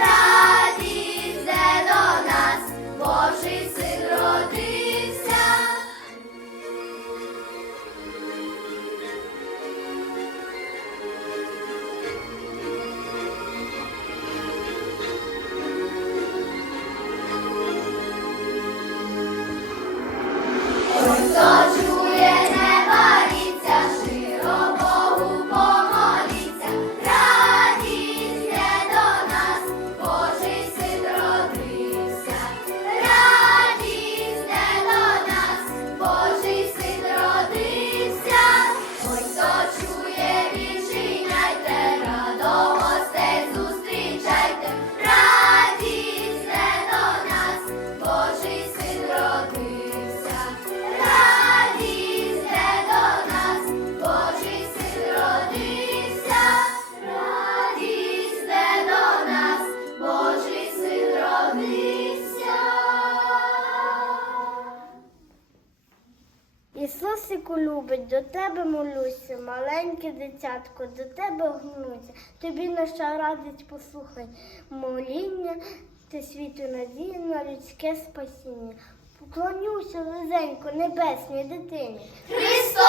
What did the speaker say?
радість до нас, Божий син. Матінку любить, до тебе молюся, маленьке дитятко, до тебе гнуся. Тобі наша радить, послухай, моління, ти світу надії на людське спасіння. Поклонюся лизенько небесній дитині. Христос!